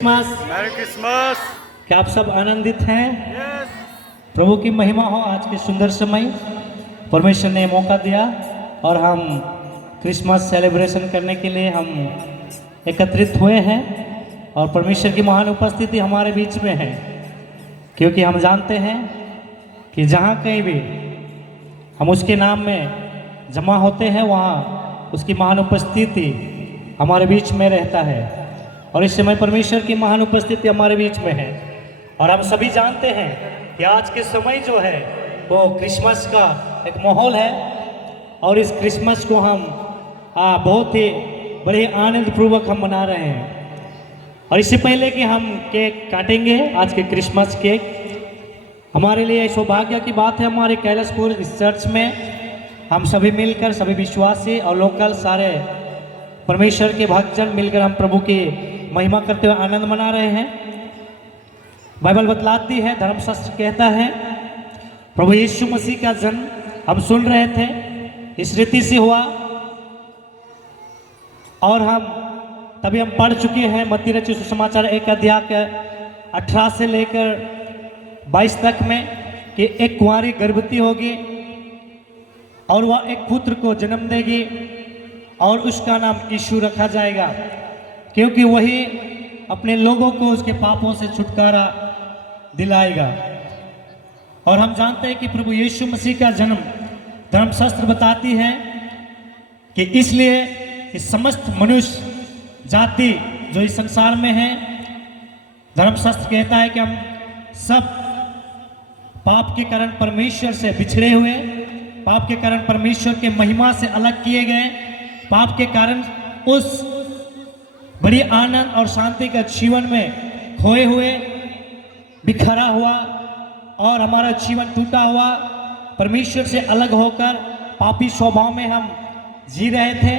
Merry Christmas. क्या आप सब आनंदित हैं? यस। प्रभु की महिमा हो। आज के सुंदर समय परमेश्वर ने मौका दिया और हम क्रिसमस सेलिब्रेशन करने के लिए हम एकत्रित हुए हैं और परमेश्वर की महान उपस्थिति हमारे बीच में है, क्योंकि हम जानते हैं कि जहाँ कहीं भी हम उसके नाम में जमा होते हैं वहाँ उसकी महान उपस्थिति हमारे बीच में रहता है। और इस समय परमेश्वर की महान उपस्थिति हमारे बीच में है और हम सभी जानते हैं कि आज के समय जो है वो क्रिसमस का एक माहौल है और इस क्रिसमस को हम बहुत ही बड़े आनंद पूर्वक हम मना रहे हैं। और इससे पहले कि हम केक काटेंगे, आज के क्रिसमस केक, हमारे लिए सौभाग्य की बात है हमारे कैलाशपुर इस चर्च में हम सभी मिलकर, सभी विश्वासी और लोकल सारे परमेश्वर के भक्तजन मिलकर हम प्रभु की महिमा करते हुए आनंद मना रहे हैं। बाइबल बतलाती है, धर्मशास्त्र कहता है, प्रभु यीशु मसीह का जन्म हम सुन रहे थे इस रीति से हुआ और हम तभी हम पढ़ चुके हैं मत्ती रचित सुसमाचार 1 अध्याय के 18 से लेकर 22 तक में कि एक कुंवारी गर्भवती होगी और वह एक पुत्र को जन्म देगी और उसका नाम यीशु रखा जाएगा, क्योंकि वही अपने लोगों को उसके पापों से छुटकारा दिलाएगा। और हम जानते हैं कि प्रभु यीशु मसीह का जन्म धर्मशास्त्र बताती है कि इसलिए कि समस्त मनुष्य जाति जो इस संसार में है, धर्मशास्त्र कहता है कि हम सब पाप के कारण परमेश्वर से बिछड़े हुए, पाप के कारण परमेश्वर के महिमा से अलग किए गए, पाप के कारण उस बड़ी आनंद और शांति का जीवन में खोए हुए, बिखरा हुआ और हमारा जीवन टूटा हुआ, परमेश्वर से अलग होकर पापी स्वभाव में हम जी रहे थे।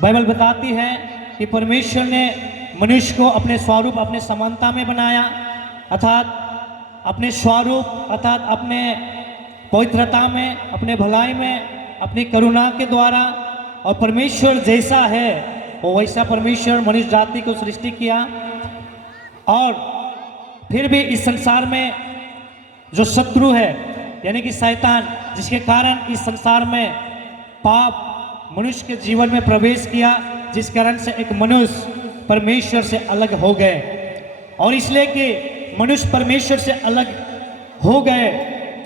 बाइबल बताती है कि परमेश्वर ने मनुष्य को अपने स्वरूप, अपने समानता में बनाया, अर्थात अपने स्वरूप, अर्थात अपने पवित्रता में, अपने भलाई में, अपनी करुणा के द्वारा। और परमेश्वर जैसा है वो वैसा परमेश्वर मनुष्य जाति को सृष्टि किया। और फिर भी इस संसार में जो शत्रु है यानी कि शैतान, जिसके कारण इस संसार में पाप मनुष्य के जीवन में प्रवेश किया, जिस कारण से एक मनुष्य परमेश्वर से अलग हो गए। और इसलिए कि मनुष्य परमेश्वर से अलग हो गए,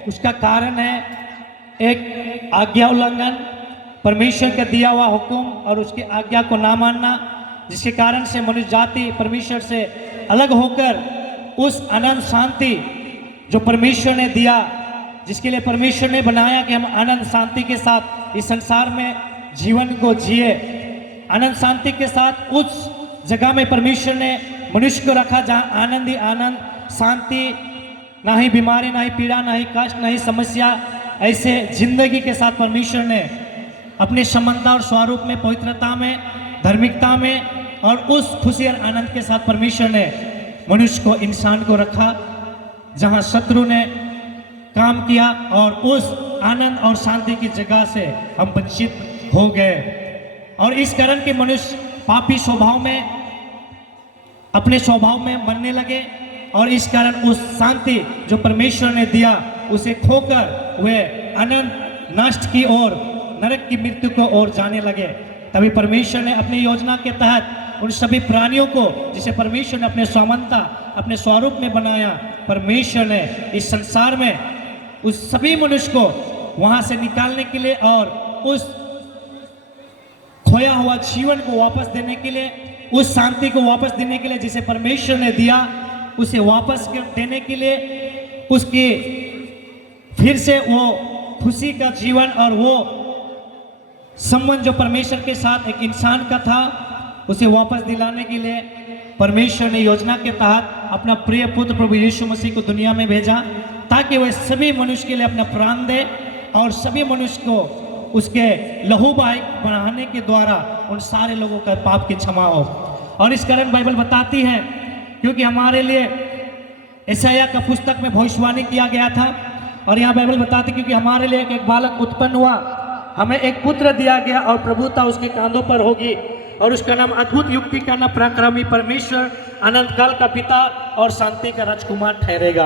उसका कारण है एक आज्ञा उल्लंघन, परमेश्वर का दिया हुआ हुक्म और उसकी आज्ञा को ना मानना, जिसके कारण से मनुष्य जाति परमेश्वर से अलग होकर उस आनंद शांति जो परमेश्वर ने दिया, जिसके लिए परमेश्वर ने बनाया कि हम आनंद शांति के साथ इस संसार में जीवन को जिए, आनंद शांति के साथ उस जगह में परमेश्वर ने मनुष्य को रखा जहाँ आनंद ही आनंद, शांति, ना ही बीमारी, ना ही पीड़ा, ना ही कष्ट, ना ही समस्या, ऐसे जिंदगी के साथ परमेश्वर ने अपने समानता और स्वरूप में, पवित्रता में, धार्मिकता में और उस खुशी और आनंद के साथ परमेश्वर ने मनुष्य को, इंसान को रखा, जहां शत्रु ने काम किया और उस आनंद और शांति की जगह से हम वंचित हो गए। और इस कारण के मनुष्य पापी स्वभाव में, अपने स्वभाव में मरने लगे और इस कारण उस शांति जो परमेश्वर ने दिया उसे खोकर वे अनंत नष्ट की ओर, नरक की मृत्यु को ओर जाने लगे। तभी परमेश्वर ने अपनी योजना के तहत उन सभी प्राणियों को, जिसे परमेश्वर ने अपने समानता, अपने स्वरूप में बनाया, परमेश्वर ने इस संसार में उस सभी मनुष्य को वहां से निकालने के लिए और उस खोया हुआ जीवन को वापस देने के लिए, उस शांति को वापस देने के लिए जिसे परमेश्वर ने दिया, उसे वापस देने के लिए, उसके फिर से वो खुशी का जीवन और वो संबंध जो परमेश्वर के साथ एक इंसान का था, उसे वापस दिलाने के लिए परमेश्वर ने योजना के तहत अपना प्रिय पुत्र प्रभु यीशु मसीह को दुनिया में भेजा, ताकि वह सभी मनुष्य के लिए अपना प्राण दे और सभी मनुष्य को उसके लहू बढ़ाने के द्वारा उन सारे लोगों का पाप की क्षमा हो। और इस कारण बाइबल बताती है, क्योंकि हमारे लिए यशायाह का पुस्तक में भविष्यवाणी किया गया था और यहाँ बाइबल बताती, क्योंकि हमारे लिए एक बालक उत्पन्न हुआ, हमें एक पुत्र दिया गया और प्रभुता उसके कांधों पर होगी और उसका नाम अद्भुत युक्ति का नाम पराक्रमी परमेश्वर, अनंत काल का पिता और शांति का राजकुमार ठहरेगा।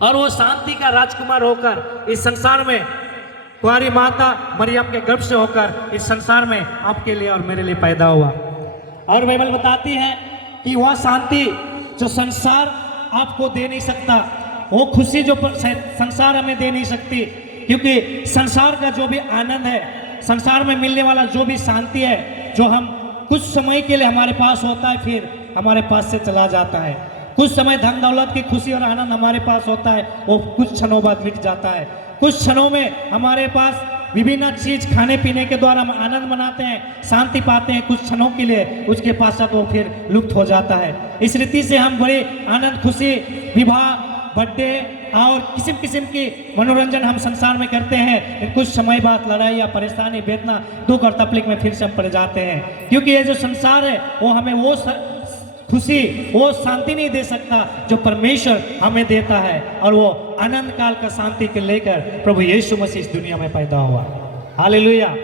और वो शांति का राजकुमार होकर इस संसार में कुंवारी माता मरियम के गर्भ से होकर इस संसार में आपके लिए और मेरे लिए पैदा हुआ। और बाइबल बताती है कि वह शांति जो संसार आपको दे नहीं सकता, वो खुशी जो संसार हमें दे नहीं सकती, क्योंकि संसार का जो भी आनंद है, संसार में मिलने वाला जो भी शांति है, जो हम कुछ समय के लिए हमारे पास होता है फिर हमारे पास से चला जाता है। कुछ समय धन दौलत की खुशी और आनंद हमारे पास होता है, वो कुछ क्षणों बाद मिट जाता है। कुछ क्षणों में हमारे पास विभिन्न चीज खाने पीने के द्वारा हम आनंद मनाते हैं, शांति पाते हैं कुछ क्षणों के लिए, उसके पश्चात वो फिर लुप्त हो जाता है। इस रीति से हम बड़े आनंद, खुशी, विवाह, बर्थडे और किस्म किस्म की मनोरंजन हम संसार में करते हैं। कुछ समय बाद लड़ाई या परेशानी, वेदना, दुख और तकलीफ में फिर से हम पड़ जाते हैं, क्योंकि ये जो संसार है वो हमें वो खुशी, वो शांति नहीं दे सकता जो परमेश्वर हमें देता है। और वो अनंत काल का शांति के लेकर प्रभु यीशु मसीह इस दुनिया में पैदा हुआ। हालेलुया।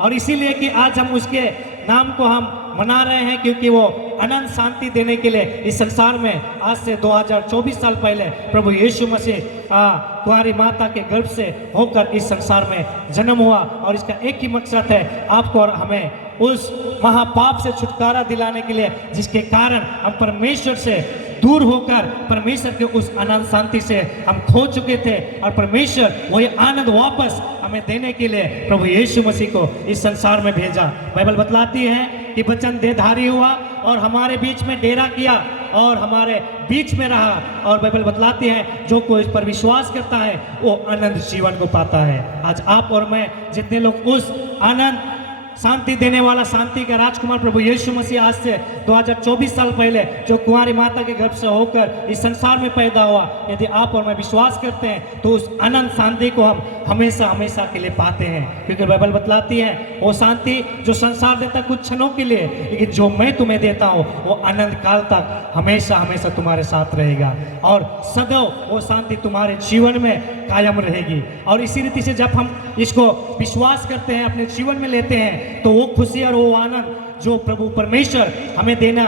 और इसीलिए कि आज हम उसके नाम को हम मना रहे हैं, क्योंकि वो अनंत शांति देने के लिए इस संसार में आज से 2024 साल पहले प्रभु यीशु मसीह कुंवारी माता के गर्भ से होकर इस संसार में जन्म हुआ। और इसका एक ही मकसद है, आपको और हमें उस महापाप से छुटकारा दिलाने के लिए, जिसके कारण हम परमेश्वर से दूर होकर परमेश्वर के उस आनंद शांति से हम खो चुके थे, और परमेश्वर वही आनंद वापस हमें देने के लिए प्रभु यीशु मसीह को इस संसार में भेजा। बाइबल बतलाती है कि वचन देहधारी हुआ और हमारे बीच में डेरा किया और हमारे बीच में रहा। और बाइबल बतलाती है जो कोई इस पर विश्वास करता है वो अनंत जीवन को पाता है। आज आप और मैं जितने लोग उस आनंद शांति देने वाला शांति का राजकुमार प्रभु यीशु मसीह आज से 2024 साल पहले जो कुंवारी माता के गर्भ से होकर इस संसार में पैदा हुआ, यदि आप और मैं विश्वास करते हैं तो उस अनंत शांति को हम हमेशा हमेशा के लिए पाते हैं। क्योंकि बाइबल बतलाती है वो शांति जो संसार देता कुछ क्षणों के लिए, लेकिन जो मैं तुम्हें देता हूँ वो अनंत काल तक हमेशा हमेशा तुम्हारे साथ रहेगा और सदैव वो शांति तुम्हारे जीवन में कायम रहेगी। और इसी रीति से जब हम इसको विश्वास करते हैं, अपने जीवन में लेते हैं, तो वो खुशी और वो आनंद जो प्रभु परमेश्वर हमें देना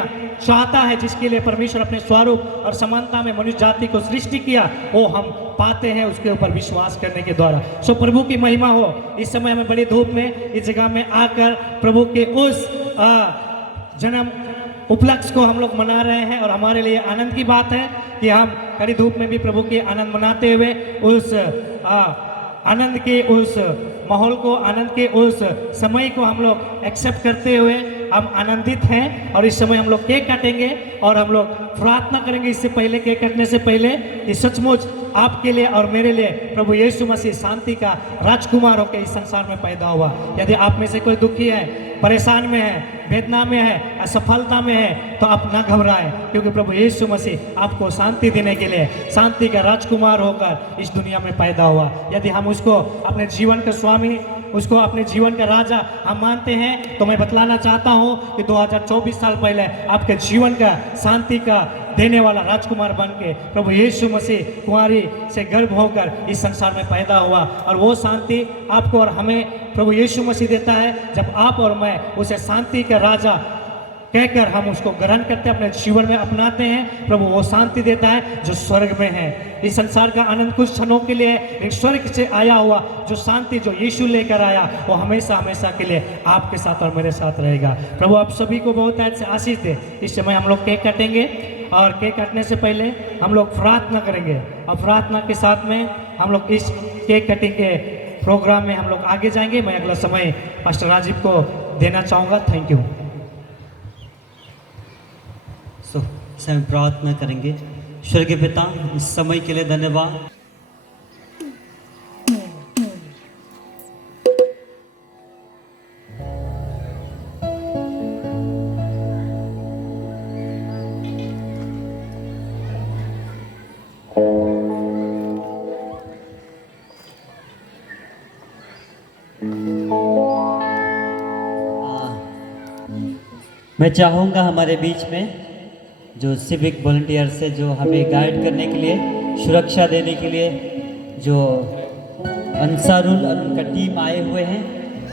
चाहता है, जिसके लिए परमेश्वर अपने स्वरूप और समानता में मनुष्य जाति को सृष्टि किया, वो हम पाते हैं उसके ऊपर विश्वास करने के द्वारा। सो प्रभु की महिमा हो। इस समय हमें बड़ी धूप में इस जगह में आकर प्रभु के उस जन्म उपलक्ष्य को हम लोग मना रहे हैं, और हमारे लिए आनंद की बात है कि हम कड़ी धूप में भी प्रभु के आनंद मनाते हुए उस आनंद के उस माहौल को, आनंद के उस समय को हम लोग एक्सेप्ट करते हुए हम आनंदित हैं। और इस समय हम लोग केक काटेंगे और हम लोग प्रार्थना करेंगे इससे पहले, केक काटने से पहले, कि सचमुच आपके लिए और मेरे लिए प्रभु यीशु मसीह शांति का राजकुमार होकर इस संसार में पैदा हुआ। यदि आप में से कोई दुखी है, परेशान में है, वेदना में है, असफलता में है, तो आप ना घबराएं, क्योंकि प्रभु यीशु मसीह आपको शांति देने के लिए शांति का राजकुमार होकर इस दुनिया में पैदा हुआ। यदि हम उसको अपने जीवन का स्वामी, उसको अपने जीवन का राजा हम मानते हैं, तो मैं बतलाना चाहता हूं कि 2024 साल पहले आपके जीवन का शांति का देने वाला राजकुमार बन के प्रभु यीशु मसीह कुंवारी से गर्भ होकर इस संसार में पैदा हुआ। और वो शांति आपको और हमें प्रभु यीशु मसीह देता है जब आप और मैं उसे शांति का राजा कहकर हम उसको ग्रहण करते हैं, अपने जीवन में अपनाते हैं। प्रभु वो शांति देता है जो स्वर्ग में है। इस संसार का आनंद कुछ क्षणों के लिए, एक स्वर्ग से आया हुआ जो शांति जो यीशु लेकर आया, वो हमेशा हमेशा के लिए आपके साथ और मेरे साथ रहेगा। प्रभु आप सभी को बहुत ऐसे आशीष दे। इस समय हम लोग केक काटेंगे, और केक काटने से पहले हम लोग प्रार्थना करेंगे, और प्रार्थना के साथ में हम लोग इस केक कटिंग के प्रोग्राम में हम लोग आगे जाएंगे। मैं अगला समय पास्टर राजीव को देना चाहूँगा। Thank you. समय प्रार्थना करेंगे। स्वर्गीय पिता, इस समय के लिए धन्यवाद। मैं चाहूँगा हमारे बीच में जो सिविक वॉलंटियर से जो हमें गाइड करने के लिए, सुरक्षा देने के लिए जो अंसारुल और उनका टीम आए हुए हैं,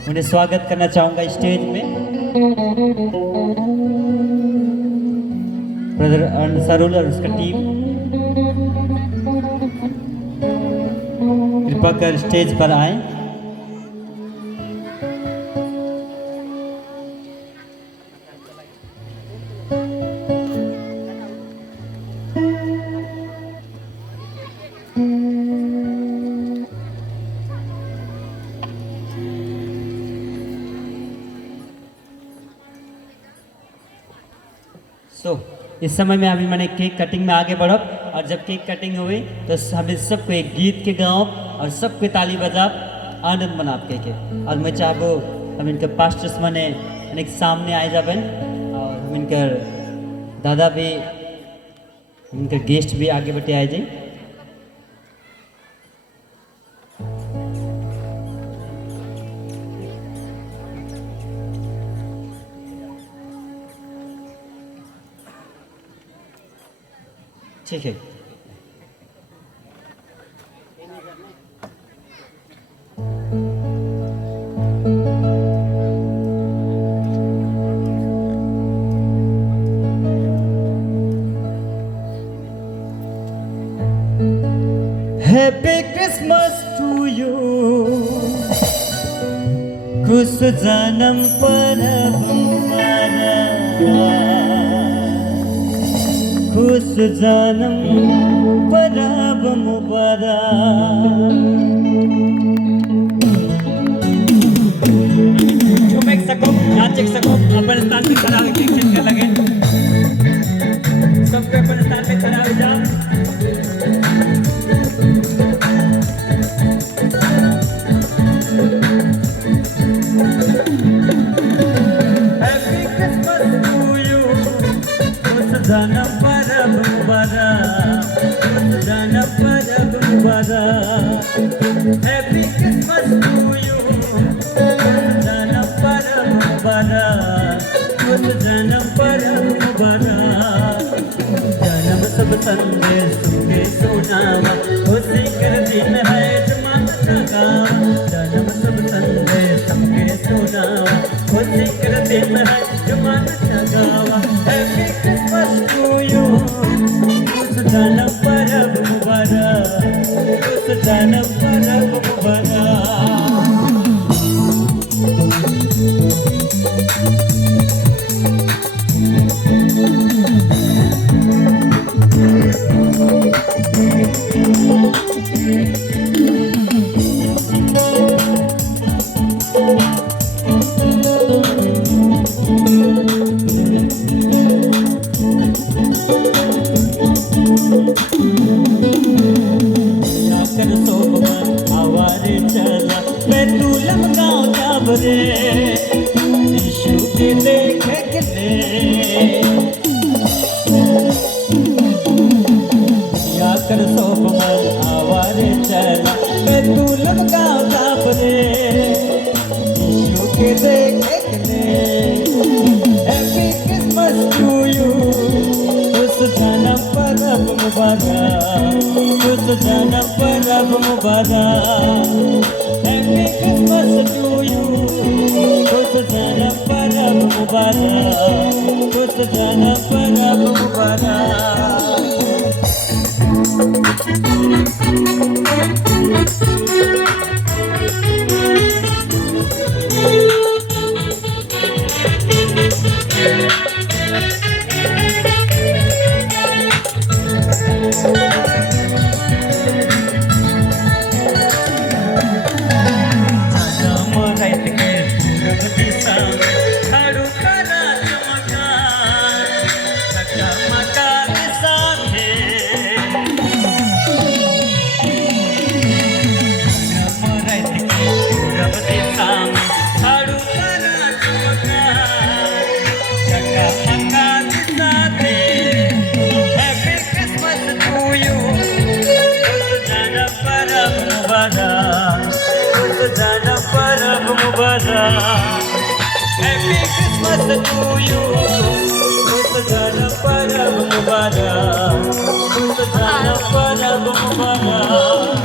उन्हें स्वागत करना चाहूँगा स्टेज में। ब्रदर अंसरुल और उसका टीम कृपा कर स्टेज पर आए। इस समय में अभी मैंने केक कटिंग में आगे बढ़ो, और जब केक कटिंग हुई तो हमें सबको एक गीत के गाओ और सबको ताली बजा आनंद मनाप के। और मैं चाहबो हम इनके पास्टर्स मने इनके सामने आए जाबे, और हम इनकर दादा भी इनके गेस्ट भी आगे बढ़ते आए जाए। ठीक है। Happy Christmas to you, खुश जन्म परब मुबारक, खुश जन्म परब मुबारक। तुम एक सको नाच एक सको अपन स्थान पे खड़ा होकर केक कट लगे, सबके अपन स्थान पे खड़ा हो जाओ। जन्म परब मुबारक, जन्म परब मुबारक, हैप्पी क्रिसमस टू यू, जन्म परब मुबारक, जन्म परब मुबारक। जन्म सब संदेश के सुनावा, खुशी कर दिन है जमाना का। जन्म सब संदेश के सुनावा, खुशी कर दिन है जमाना का। हैप्पी क्रिसमस टू यू, खुश जन्म परब मुबारक, खुश जन्म परब मुबारक। यीशु के देखे किले या कर सोप मन आवारे चला, मैं तू लमकाओ तापरे। यीशु के देखे किले, हैप्पी क्रिसमस टू यू, खुश जन्म परब मुबारक, खुश जन्म परब मुबारक। हैप्पी क्रिसमस टू यू, खुश जन्म परब मुबारक, खुश जन्म परब मुबारक। Happy Christmas to you, खुश जन्म परब मुबारक, खुश जन्म परब मुबारक।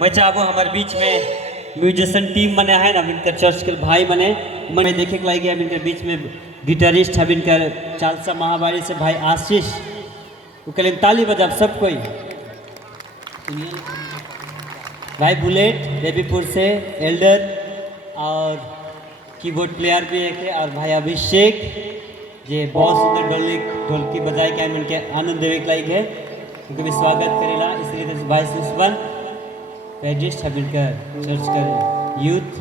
मैं चाहबो हमारे बीच में म्यूजिशियन टीम बने है ना इनकर चर्च के भाई बने मैं देखे के लगे इनके बीच में गिटारिस्ट है इनकर चालसा महावारी से भाई आशीष वो कल ताली बजाब सब कोई भाई बुलेट देवीपुर से एल्डर और कीबोर्ड प्लेयर भी है और भाई अभिषेक जे बहुत सुंदर ढोलकी बजाए के उनके आनंद देवे के लायक है उनके भी स्वागत करेला इसलिए भाई सुस्बन पेजिस्ट है इनका चर्च का यूथ